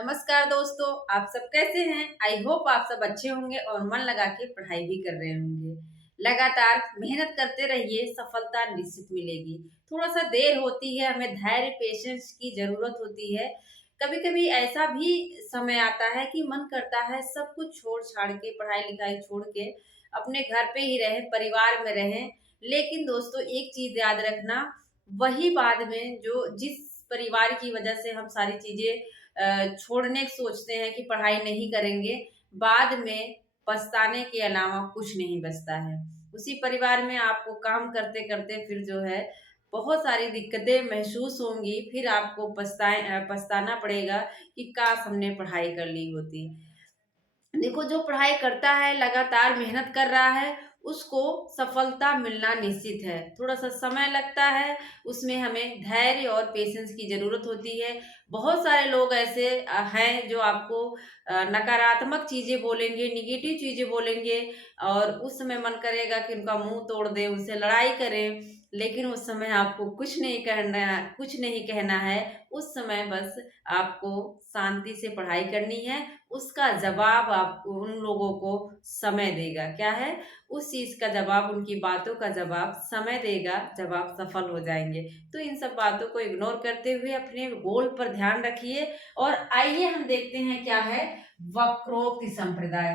नमस्कार दोस्तों, आप सब कैसे हैं? आई होप आप सब अच्छे होंगे और मन लगा के पढ़ाई भी कर रहे होंगे। लगातार मेहनत करते रहिए, सफलता निश्चित मिलेगी। थोड़ा-सा देर होती है, हमें धैर्य, पेशेंस की ज़रूरत होती है। कभी-कभी ऐसा भी समय आता है कि मन करता है सब कुछ छोड़-छाड़ के, पढ़ाई-लिखाई छोड़ के अपने घर पे ही रहें, परिवार में रहें। लेकिन दोस्तों एक चीज़ याद रखना, वही बाद में जो जिस परिवार की वजह से हम सारी चीज़ें छोड़ने की सोचते हैं कि पढ़ाई नहीं करेंगे, बाद में पछताने के अलावा कुछ नहीं बचता है। उसी परिवार में आपको काम करते-करते फिर जो है बहुत सारी दिक्कतें महसूस होंगी, फिर आपको पछताना पड़ेगा कि काश हमने पढ़ाई कर ली होती। देखो जो पढ़ाई करता है, लगातार मेहनत कर रहा है, उसको सफलता मिलना निश्चित है। थोड़ा-सा समय लगता है, उसमें हमें धैर्य और पेशेंस की ज़रूरत होती है। बहुत सारे लोग ऐसे हैं जो आपको नकारात्मक चीज़ें बोलेंगे, नेगेटिव चीज़ें बोलेंगे और उस समय मन करेगा कि उनका मुँह तोड़ दें, उनसे लड़ाई करें, लेकिन उस समय आपको कुछ नहीं कहना है। उस समय बस आपको शांति से पढ़ाई करनी है, उसका जवाब आपको उन लोगों को समय देगा। क्या है? उस चीज़ का जवाब, उनकी बातों का जवाब समय देगा जब आप सफल हो जाएँगे। तो इन सब बातों को इग्नोर करते हुए अपने गोल पर ध्यान रखिए और आइए हम देखते हैं क्या है वक्रोक्ति संप्रदाय।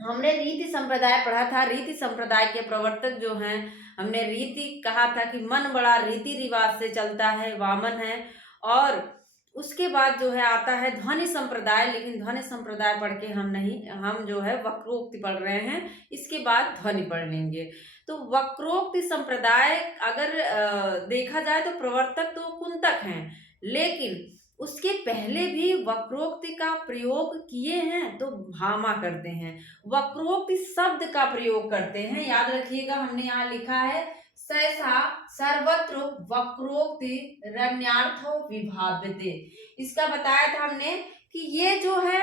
हमने रीति संप्रदाय पढ़ा था। रीति संप्रदाय के प्रवर्तक जो हैं, हमने रीति कहा था कि मन बड़ा रीति रिवाज से चलता है, वामन है। और उसके बाद जो है आता है ध्वनि संप्रदाय, लेकिन ध्वनि संप्रदाय पढ़ के हम जो है वक्रोक्ति पढ़ रहे हैं। इसके बाद ध्वनि पढ़ लेंगे। तो वक्रोक्ति संप्रदाय अगर देखा जाए तो प्रवर्तक तो कुंतक हैं, लेकिन उसके पहले भी वक्रोक्ति का प्रयोग किए हैं तो भामा करते हैं। वक्रोक्ति शब्द का प्रयोग करते हैं। याद रखिएगा, हमने यहाँ लिखा है सहसा सर्वत्र वक्रोक्ति रण्यार्थो विभाव्यते। इसका बताया था हमने कि ये जो है,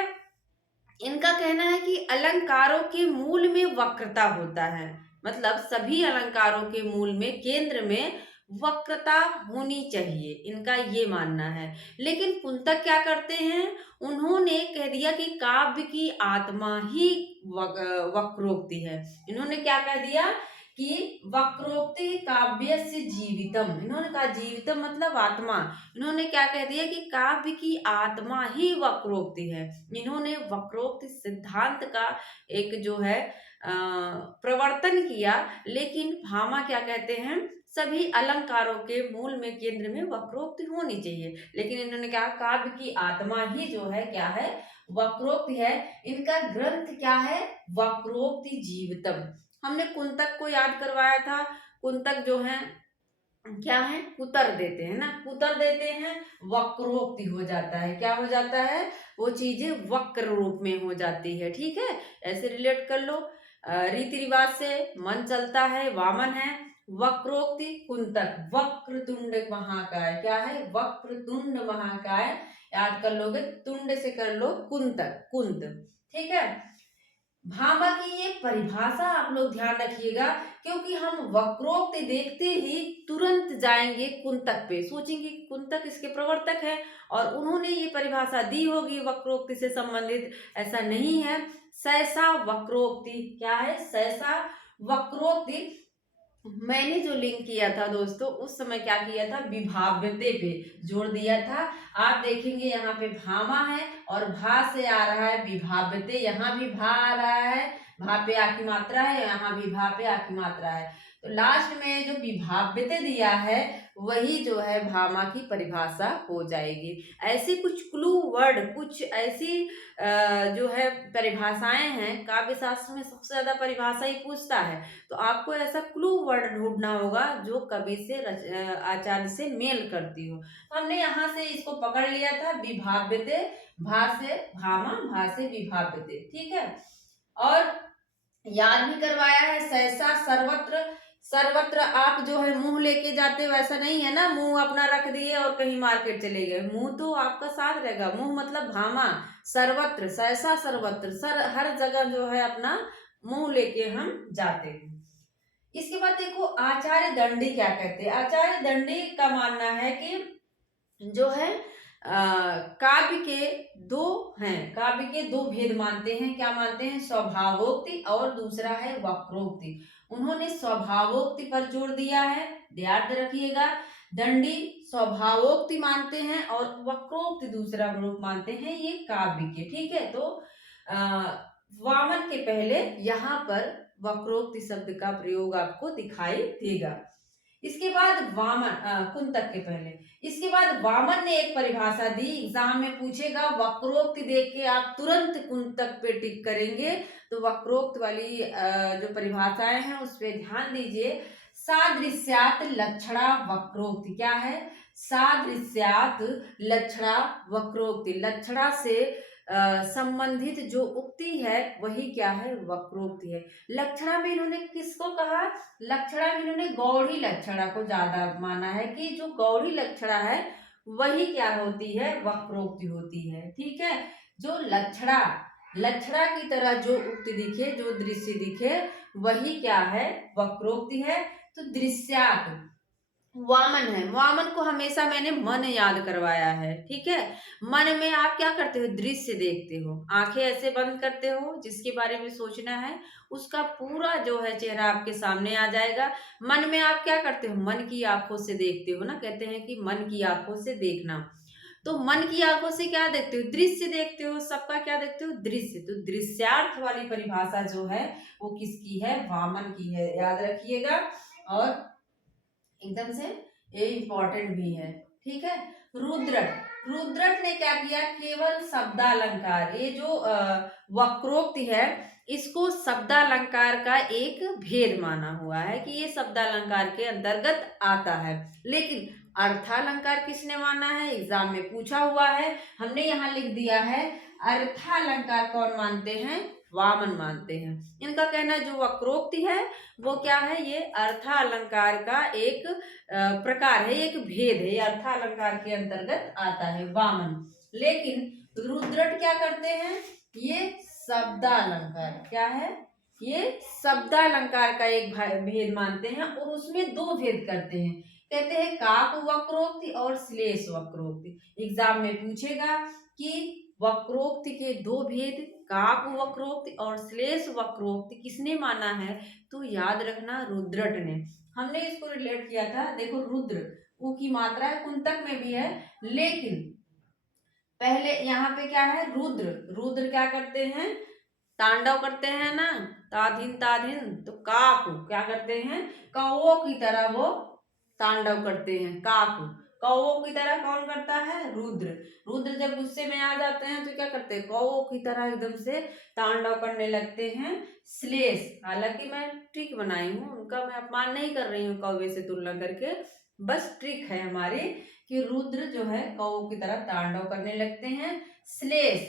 इनका कहना है कि अलंकारों के मूल में वक्रता होता है। मतलब सभी अलंकारों के मूल में, केंद्र में वक्रता होनी चाहिए, इनका ये मानना है। लेकिन कुंतक क्या करते हैं, उन्होंने कह दिया कि काव्य की आत्मा ही वक्रोक्ति है। इन्होंने क्या कह दिया कि वक्रोक्ति काव्य से जीवितम। इन्होंने कहा जीवितम मतलब आत्मा। इन्होंने क्या कह दिया कि काव्य की आत्मा ही वक्रोक्ति है। इन्होंने वक्रोक्ति सिद्धांत का एक जो है प्रवर्तन किया। लेकिन भामा क्या कहते हैं, सभी अलंकारों के मूल में, केंद्र में वक्रोक्ति होनी चाहिए। लेकिन इन्होंने कहा काव्य की आत्मा ही जो है क्या है, वक्रोक्ति है। इनका ग्रंथ क्या है, वक्रोक्ति जीवितम। हमने कुंतक को याद करवाया था। कुंतक जो है क्या है, कुतर देते हैं ना, कुतर देते हैं, वक्रोक्ति हो जाता है। क्या हो जाता है, वो चीजें वक्र रूप में हो जाती है। ठीक है, ऐसे रिलेट कर लो। रीति रिवाज से मन चलता है, वामन है। वक्रोक्ति कुंतक, वक्रतुंड महाकाय। क्या है, वक्रतुंड महाकाय। याद कर लोगे, तुंड से कर लो कुंतक, कुंत। ठीक है, भामा की ये परिभाषा आप लोग ध्यान रखिएगा, क्योंकि हम वक्रोक्ति देखते ही तुरंत जाएंगे कुंतक पे, सोचेंगे कि कुंतक इसके प्रवर्तक है और उन्होंने ये परिभाषा दी होगी वक्रोक्ति से संबंधित। ऐसा नहीं है। सहसा वक्रोक्ति क्या है, सहसा वक्रोक्ति। मैंने जो लिंक किया था दोस्तों, उस समय क्या किया था, विभाव्यते पे जोड़ दिया था। आप देखेंगे यहाँ पे भामा है और भा से आ रहा है विभाव्यते। यहाँ भी भा आ रहा है, भा पे आ की मात्रा है, यहाँ भी भा पे आ की मात्रा है। तो लास्ट में जो विभाव्यते दिया है, वही जो है भामा की परिभाषा हो जाएगी। ऐसे कुछ क्लू वर्ड, कुछ ऐसी जो है परिभाषाएं हैं। काव्य शास्त्र में सबसे ज्यादा परिभाषा ही पूछता है, तो आपको ऐसा क्लू वर्ड ढूंढना होगा जो कवि से आचार्य से मेल करती हो। तो हमने यहाँ से इसको पकड़ लिया था, विभाव्यते। भा से भामा, भा से विभाव्यते। ठीक है, और याद भी करवाया है सहसा सर्वत्र। सर्वत्र आप जो है मुंह लेके जाते हो, ऐसा नहीं है ना, मुंह अपना रख दिए और कहीं मार्केट चले गए। मुंह तो आपका साथ रहेगा। मुंह मतलब भामा। सर्वत्र, सहसा सर्वत्र, हर जगह जो है अपना मुंह लेके हम जाते हैं। इसके बाद देखो आचार्य दंडी क्या कहते हैं। आचार्य दंडी का मानना है कि जो है काव्य के दो हैं, काव्य के दो भेद मानते हैं। क्या मानते हैं? स्वभावोक्ति और दूसरा है वक्रोक्ति। उन्होंने स्वभावोक्ति पर जोर दिया है, याद रखिएगा। दंडी स्वभावोक्ति मानते हैं और वक्रोक्ति दूसरा रूप मानते हैं, ये काव्य के। ठीक है, तो वामन के पहले यहाँ पर वक्रोक्ति शब्द का प्रयोग आपको दिखाई देगा। इसके बाद वामन, कुंतक के पहले, इसके बाद वामन ने एक परिभाषा दी, एग्जाम में पूछेगा, वक्रोक्ति देख के आप तुरंत कुंतक पे टिक करेंगे। तो वक्रोक्त वाली जो परिभाषाएं हैं उस पे ध्यान दीजिए। सादृश्यात लक्षणा वक्रोक्ति, क्या है? सादृश्यात लक्षणा वक्रोक्ति, लक्षणा से संबंधित जो उक्ति है वही क्या है? वक्रोक्ति है। लक्षणा में इन्होंने किसको कहा? लक्षणा में इन्होंने गौड़ी लक्षणा को ज्यादा माना है कि जो गौड़ी लक्षणा है वही क्या होती है? वक्रोक्ति होती है। ठीक है, जो लक्षणा लक्षणा की तरह जो उक्ति दिखे, जो दृश्य दिखे, वही क्या है? वक्रोक्ति है। तो दृश्यात वामन है, वामन को हमेशा मैंने मन याद करवाया है। ठीक है, मन में आप क्या करते हो? दृश्य देखते हो, आंखें ऐसे बंद करते हो, जिसके बारे में सोचना है उसका पूरा जो है चेहरा आपके सामने आ जाएगा। मन में आप क्या करते हो? मन की आंखों से देखते हो ना, कहते हैं कि मन की आंखों से देखना। तो मन की आंखों से क्या देखते हो? दृश्य देखते हो, सबका क्या देखते हो? दृश्य। तो दृश्यार्थ वाली परिभाषा जो है वो किसकी है? वामन की है, याद रखिएगा। और एकदम से ये इंपॉर्टेंट भी है। ठीक है, रुद्रट, रुद्रट ने क्या किया? केवल शब्दालंकार, ये जो वक्रोक्ति है इसको शब्दालंकार का एक भेद माना हुआ है कि ये शब्दालंकार के अंतर्गत आता है। लेकिन अर्थालंकार किसने माना है? एग्जाम में पूछा हुआ है, हमने यहाँ लिख दिया है। अर्थालंकार कौन मानते हैं? वामन मानते हैं। इनका कहना जो वक्रोक्ति है वो क्या है? ये अर्थालंकार का एक प्रकार है, एक भेद है, ये अर्थालंकार के अंतर्गत आता है, वामन। लेकिन रुद्रट क्या करते हैं? ये शब्दालंकार, क्या है? ये शब्दालंकार का एक भेद मानते हैं और उसमें दो भेद करते हैं, कहते हैं काक वक्रोक्ति और श्लेष वक्रोक्ति। एग्जाम में पूछेगा कि वक्रोक्ति के दो भेद, काक वक्रोक्ति और श्लेष वक्रोक्ति किसने माना है? तो याद रखना, रुद्रट ने। हमने इसको रिलेट किया था, देखो रुद्र, उ की मात्रा है, कुंतक में भी है, लेकिन पहले यहाँ पे क्या है? रुद्र, रुद्र क्या करते हैं? तांडव करते हैं ना, ताधिन ताधिन। तो काक क्या करते हैं? कौओं की तरह वो तांडव करते हैं। काक कौओं की तरह कौन करता है? रुद्र। रुद्र जब गुस्से में आ जाते हैं तो क्या करते हैं? कौओं की तरह एकदम से तांडव करने लगते हैं। श्लेष, हालांकि मैं ट्रिक बनाई हूँ, उनका मैं अपमान नहीं कर रही हूँ कौवे से तुलना करके, बस ट्रिक है हमारी कि रुद्र जो है कौओं की तरह तांडव करने लगते हैं। श्लेष,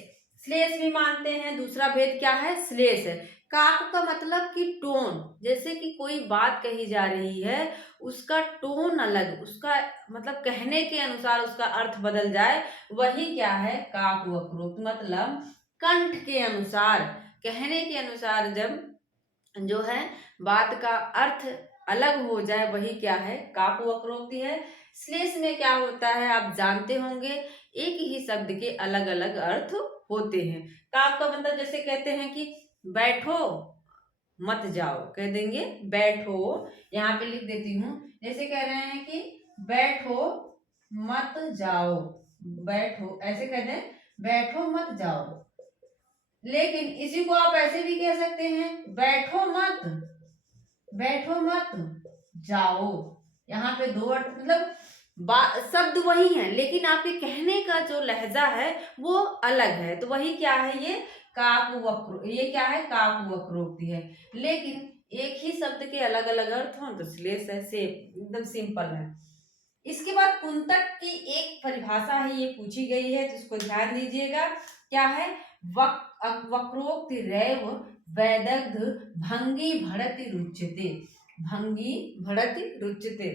श्लेष भी मानते हैं। दूसरा भेद क्या है? श्लेष है। काक का मतलब कि टोन, जैसे कि कोई बात कही जा रही है उसका टोन अलग, उसका मतलब कहने के अनुसार उसका अर्थ बदल जाए, वही क्या है? काक वक्रोक्त, मतलब कंठ के अनुसार, कहने के अनुसार जब जो है बात का अर्थ अलग हो जाए, वही क्या है? काक वक्रोक्ति है। श्लेष में क्या होता है आप जानते होंगे, एक ही शब्द के अलग अलग अर्थ होते हैं। काक का मतलब जैसे कहते हैं कि बैठो मत जाओ, कह देंगे बैठो, यहाँ पे लिख देती हूँ, जैसे कह रहे हैं कि बैठो मत जाओ, बैठो ऐसे कह दें, बैठो मत जाओ। लेकिन इसी को आप ऐसे भी कह सकते हैं, बैठो मत, बैठो मत जाओ। यहाँ पे दो अर्थ, मतलब शब्द वही है लेकिन आपके कहने का जो लहजा है वो अलग है, तो वही क्या है? ये काक वक्र, ये क्या है? काक वक्रोक्ति है। लेकिन एक ही शब्द के अलग अलग अर्थ हो तो श्लेष है, से एकदम सिंपल है। इसके बाद कुंतक की एक परिभाषा है, ये पूछी गई है तो इसको ध्यान दीजिएगा। क्या है? वक्रोक्ति रैव वैदग्ध भंगी भड़ति रुच्यते, भंगी भड़ति रुच्यते,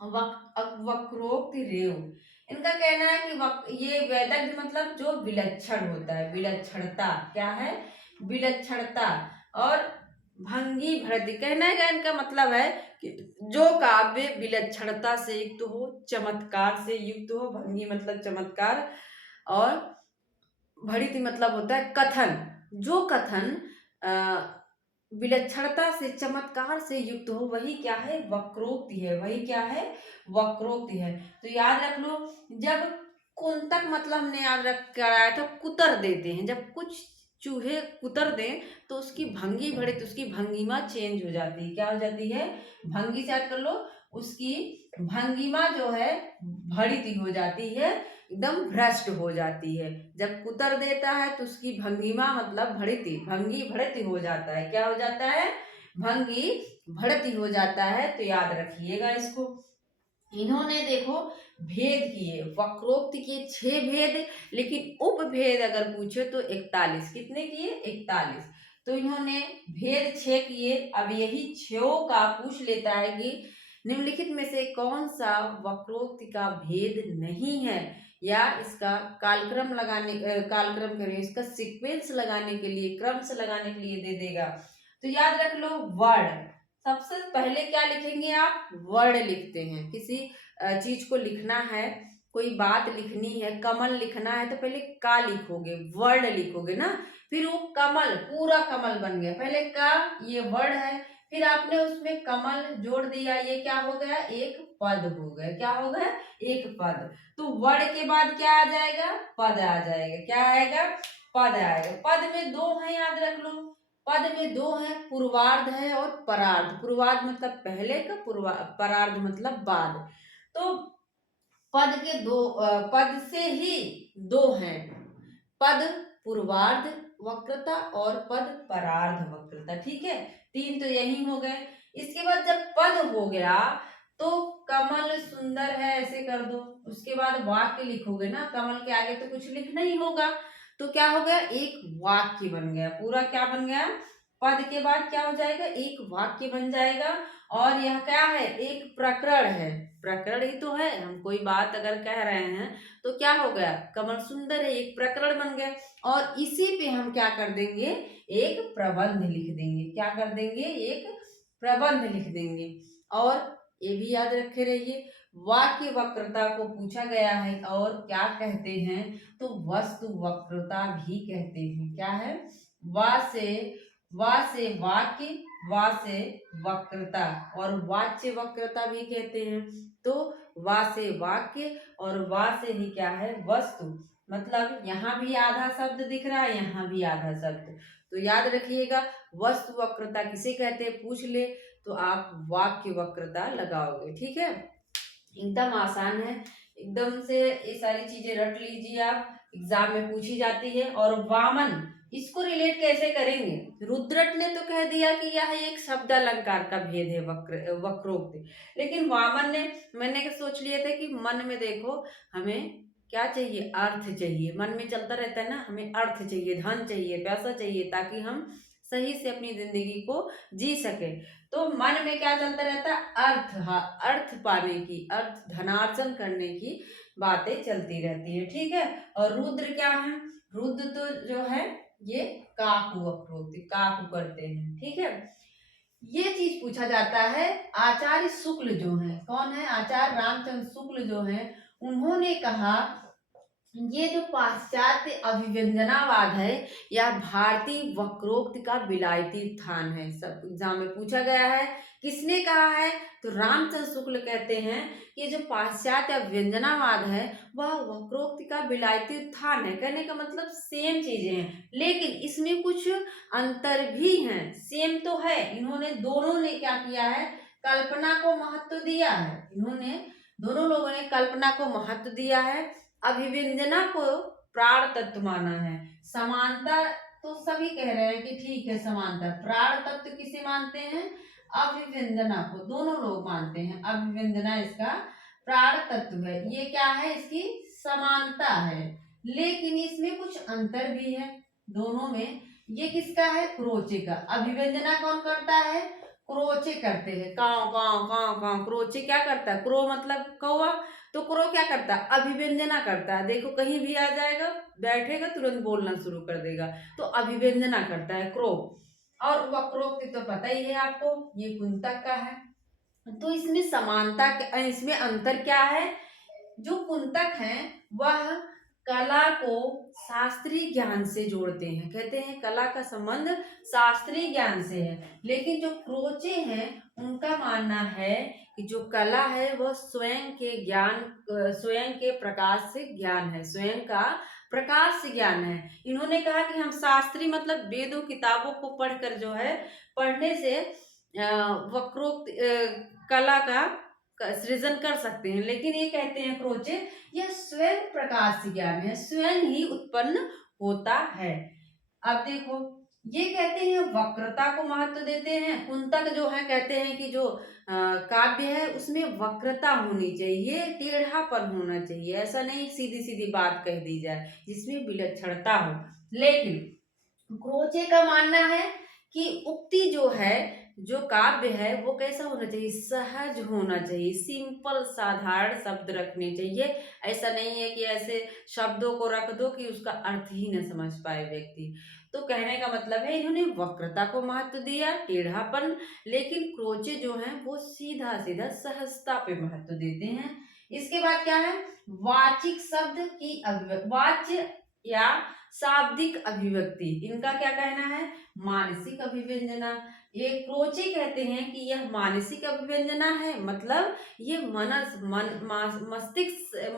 वक्रोक्ति रेव। इनका कहना है कि ये वैदग्ध मतलब जो विलक्षण होता है, विलक्षणता, क्या है? विलक्षणता। और भंगी भृति कहने का इनका मतलब है कि जो काव्य विलक्षणता से युक्त हो, चमत्कार से युक्त हो। भंगी मतलब चमत्कार, और भड़ित मतलब होता है कथन। जो कथन विलक्षणता से, चमत्कार से युक्त हो, वही क्या है, वक्रोक्ति है। वही क्या है, वक्रोक्ति है। तो याद रख लो, जब कुंतक मतलब हमने याद रख कराया था, कुतर देते हैं। जब कुछ चूहे कुतर दें तो उसकी भंगी भड़ित, उसकी भंगिमा चेंज हो जाती है। क्या हो जाती है, भंगी से याद कर लो, उसकी भंगिमा जो है भड़ित हो जाती है, एकदम भ्रष्ट हो जाती है। जब कुतर देता है तो उसकी भंगिमा मतलब भड़िति, भंगी भड़िति हो जाता है। क्या हो जाता है, भंगी भड़िति हो जाता है। तो याद रखिएगा इसको। इन्होंने देखो भेद किए, वक्रोक्ति के 6 भेद, लेकिन उपभेद अगर पूछे तो 41। कितने किए, 41। तो इन्होंने भेद 6 किए। अब यही 6 का पूछ लेता है कि निम्नलिखित में से कौन सा वक्रोक्ति का भेद नहीं है, या इसका कालक्रम लगाने, कालक्रम करें, इसका सीक्वेंस लगाने के लिए, क्रम से लगाने के लिए दे देगा। तो याद रख लो, वर्ड सबसे पहले क्या लिखेंगे आप, वर्ड लिखते हैं। किसी चीज को लिखना है, कोई बात लिखनी है, कमल लिखना है, तो पहले का लिखोगे, वर्ड लिखोगे ना, फिर वो कमल, पूरा कमल बन गया। पहले का, ये वर्ड है, फिर आपने उसमें कमल जोड़ दिया, ये क्या हो गया, एक पद हो गया। क्या हो गया, एक पद। तो वर्ड के बाद क्या आ जाएगा, पद आ जाएगा। क्या आएगा, पद आएगा। पद में 2 है, याद रख लो, पद में 2 है, पूर्वार्ध है और परार्ध। पूर्वार्ध मतलब पहले का, परार्ध मतलब बाद। तो पद के 2, पद से ही 2 हैं, पद पूर्वार्ध वक्रता और पद परार्ध वक्रता। ठीक है, 3 तो यही हो गए। इसके बाद जब पद हो गया तो कमल सुंदर है ऐसे कर दो। उसके बाद वाक्य लिखोगे ना, कमल के आगे तो कुछ लिखना ही होगा। तो क्या हो गया, एक वाक्य बन गया। पूरा क्या बन गया, पद के बाद क्या हो जाएगा, एक वाक्य बन जाएगा। और यह क्या है, एक प्रकरण है। प्रकरण ही तो है, हम कोई बात अगर कह रहे हैं तो क्या हो गया, कमल सुंदर है, एक प्रकरण बन गया। और इसी पे हम क्या कर देंगे, एक प्रबंध लिख देंगे। क्या कर देंगे, एक प्रबंध लिख देंगे। और ये भी याद रखे रहिए, वाक्य वक्रता को पूछा गया है और क्या कहते हैं, तो वस्तु वक्रता भी कहते हैं। क्या है, वा से वाक्य, वा से वक्रता, और वाच्य वक्रता भी कहते हैं। तो वा से वाक्य और वा से ही क्या है, वस्तु। मतलब यहाँ भी आधा शब्द दिख रहा है, यहाँ भी आधा शब्द। तो याद रखिएगा, वस्तु वक्रता किसे कहते हैं, पूछ ले तो आप वाक्य वक्रता लगाओगे। ठीक है, एकदम आसान है, एकदम से ये सारी चीजें रट लीजिए आप, एग्जाम में पूछी जाती है। और वामन, इसको रिलेट कैसे करेंगे, रुद्रट ने तो कह दिया कि यह एक शब्द अलंकार का भेद है, वक्रोक्ति। लेकिन वामन ने, मैंने सोच लिया था कि मन में देखो, हमें क्या चाहिए, अर्थ चाहिए। मन में चलता रहता है ना, हमें अर्थ चाहिए, धन चाहिए, पैसा चाहिए, ताकि हम सही से अपनी जिंदगी को जी सके। तो मन में क्या चलता रहता है, अर्थ, अर्थ पाने की, अर्थ धनार्जन करने की बातें चलती रहती है। ठीक है, और रुद्र क्या है, रुद्र तो जो है ये काकु वक्रोक्ति, काकु करते हैं। ठीक है, ये चीज पूछा जाता है। आचार्य शुक्ल जो है, कौन है, आचार्य रामचंद्र शुक्ल जो है, उन्होंने कहा ये जो पाश्चात्य अभिव्यंजनावाद है, यह भारतीय वक्रोक्ति का विलायती उत्थान है। सब एग्जाम में पूछा गया है, किसने कहा है, तो रामचंद्र शुक्ल कहते हैं कि जो पाश्चात्य अभिव्यंजनावाद है वह वक्रोक्ति का विलायती उत्थान है। कहने का मतलब सेम चीजें हैं, लेकिन इसमें कुछ अंतर भी हैं। सेम तो है, इन्होंने दोनों ने क्या किया है, कल्पना को महत्व दिया है। इन्होंने दोनों लोगों ने कल्पना को महत्व दिया है, अभिव्यंजना को प्राण तत्व माना है। समानता तो सभी कह रहे हैं कि ठीक है समानता, प्राण तत्व किसे मानते हैं, अभिव्यंजना को, दोनों लोग मानते हैं। अभिव्यंजना इसका प्राण तत्व है, ये क्या है, इसकी समानता है। लेकिन इसमें कुछ अंतर भी है दोनों में। ये किसका है, क्रोचे का। अभिव्यंजना कौन करता है, क्रोचे करते हैं, काव काव काव काव। क्रोचे क्या करता है, क्रो मतलब कौवा, तो क्रो क्या करता है, अभिव्यंजना करता है। देखो कहीं भी आ जाएगा, बैठेगा तुरंत बोलना शुरू कर देगा, तो अभिव्यंजना करता है क्रो। और वक्रोक्ति तो पता ही है आपको, ये कुंतक का है। तो इसमें समानता, इसमें अंतर क्या है? जो कुंतक हैं वह कला को शास्त्रीय ज्ञान से जोड़ते हैं, कहते हैं कला का संबंध शास्त्रीय ज्ञान से है। लेकिन जो क्रोचे हैं उनका मानना है कि जो कला है वह स्वयं के ज्ञान, स्वयं के प्रकाश से ज्ञान है, स्वयं का प्रकाश से ज्ञान है। इन्होंने कहा कि हम शास्त्रीय मतलब वेदों किताबों को पढ़कर जो है, पढ़ने से वक्रोक्त कला का सृजन कर सकते हैं। लेकिन ये कहते हैं क्रोचे, यह स्वयं प्रकाश ज्ञान है, स्वयं ही उत्पन्न होता है। अब देखो, ये कहते हैं वक्रता को महत्व देते हैं। कुंतक जो है कहते हैं कि जो काव्य है उसमें वक्रता होनी चाहिए, टेढ़ापन होना चाहिए, ऐसा नहीं सीधी सीधी बात कह दी जाए जिसमें विलक्षणता हो। लेकिन क्रोचे का मानना है कि उक्ति जो है, जो काव्य है वो कैसा होना चाहिए, सहज होना चाहिए, सिंपल साधारण शब्द रखने चाहिए। ऐसा नहीं है कि ऐसे शब्दों को रख दो कि उसका अर्थ ही न समझ पाए व्यक्ति। तो कहने का मतलब है इन्होंने वक्रता को महत्व दिया, टेढ़ापन, लेकिन क्रोचे जो हैं वो सीधा सीधा सहजता पे महत्व देते हैं। इसके बाद क्या है, वाचिक शब्द की वाच्य या शाब्दिक अभिव्यक्ति, इनका क्या कहना है, मानसिक अभिव्यंजना। ये क्रोचे कहते हैं कि यह मानसिक अभिव्यंजना है, मतलब ये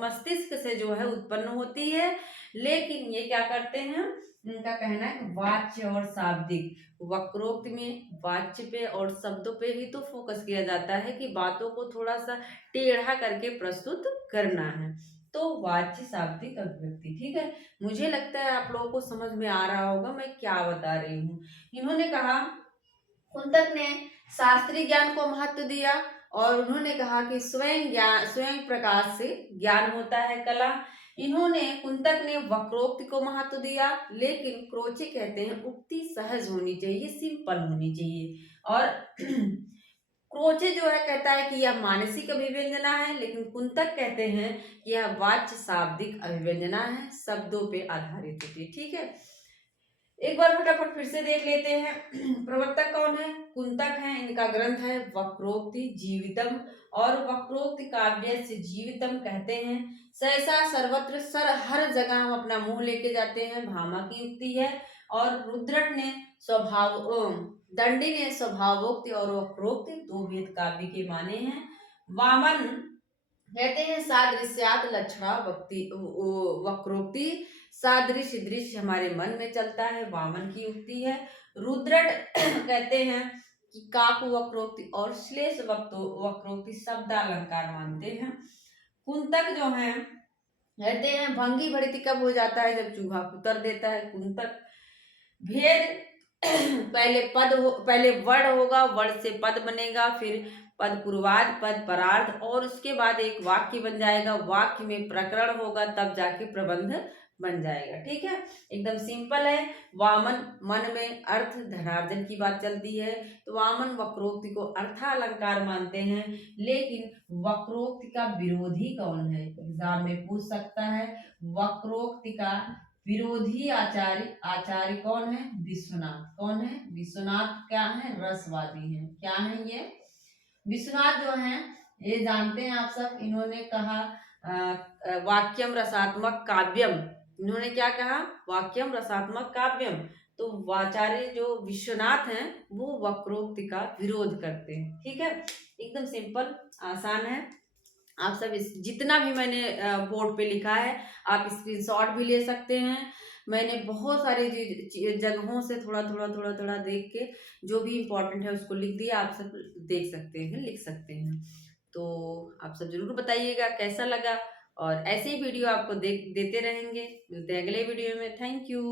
मस्तिष्क से जो है उत्पन्न होती है। लेकिन ये क्या करते हैं, इनका कहना है वाच्य और शाब्दिक। वक्रोक्त में वाच्य पे और शब्दों पे ही तो फोकस किया जाता है कि बातों को थोड़ा सा टेढ़ा करके प्रस्तुत करना है। तो वाच्य शाब्दिक अभिव्यक्ति, ठीक है। मुझे लगता है आप लोगों को समझ में आ रहा होगा मैं क्या बता रही हूँ। इन्होंने कहा, कुंतक ने शास्त्रीय ज्ञान को महत्व दिया और उन्होंने कहा कि स्वयं ज्ञान, स्वयं प्रकाश से ज्ञान होता है कला। इन्होंने, कुंतक ने वक्रोक्ति को महत्व दिया, लेकिन क्रोचे कहते हैं उक्ति सहज होनी चाहिए, सिंपल होनी चाहिए। और क्रोचे जो है कहता है कि यह मानसिक अभिव्यंजना है, लेकिन कुंतक कहते हैं कि यह वाच्य शाब्दिक अभिव्यंजना है, शब्दों पे आधारित होती है, ठीक है। एक बार फटाफट फिर से देख लेते हैं। प्रवर्तक कौन है, कुंतक है। इनका ग्रंथ है वक्रोक्ति जीवितम, और वक्रोक्ति काव्य से जीवितम कहते हैं। सहसा सर्वत्र, सर हर जगह हम अपना मुंह लेके जाते हैं, भामा की युक्ति है। और रुद्रट ने स्वभाव, दंडी ने स्वभावोक्ति और वक्रोक्ति दो भेद काव्य के माने हैं। वामन कहते हैं सादृश्यात लक्षणा वक्रोक्ति, सादृश्य दृश्य हमारे मन में चलता है, वामन की युक्ति है। रुद्रट कहते हैं कि काकु वक्रोक्ति और श्लेष वक्रोक्ति शब्दालंकार मानते हैं। कुंतक जो है कहते हैं भंगी भड़ित कब हो जाता है, जब चूहा कुतर देता है। कुंतक भेद पहले वर्ण होगा, वर्ण से पद बनेगा, फिर पद पूर्वार्ध, पद परार्ध, और उसके बाद एक वाक्य बन जाएगा, वाक्य में प्रकरण होगा, तब जाके प्रबंध बन जाएगा, ठीक है। एकदम सिंपल है। वामन, मन में अर्थ धनार्जन की बात चलती है, तो वामन वक्रोक्ति को अर्थालंकार मानते हैं। लेकिन वक्रोक्ति का विरोधी कौन है, एग्जाम में पूछ सकता है। वक्रोक्ति का विरोधी आचार्य कौन है, विश्वनाथ। कौन है, विश्वनाथ। क्या है, रसवादी हैं। क्या है ये, विश्वनाथ जो हैं, ये जानते हैं आप सब। इन्होंने कहा वाक्यम रसात्मक काव्यम, इन्होंने क्या कहा, वाक्यम रसात्मक काव्यम। तो आचार्य जो विश्वनाथ हैं वो वक्रोक्ति का विरोध करते हैं, ठीक है। एकदम सिंपल, आसान है। आप सब इस जितना भी मैंने बोर्ड पे लिखा है आप स्क्रीनशॉट भी ले सकते हैं। मैंने बहुत सारी जगहों से थोड़ा थोड़ा थोड़ा थोड़ा देख के जो भी इम्पोर्टेंट है उसको लिख दिया, आप सब देख सकते हैं, लिख सकते हैं। तो आप सब जरूर बताइएगा कैसा लगा, और ऐसे ही वीडियो आपको देते रहेंगे। मिलते हैं अगले वीडियो में। Thank you.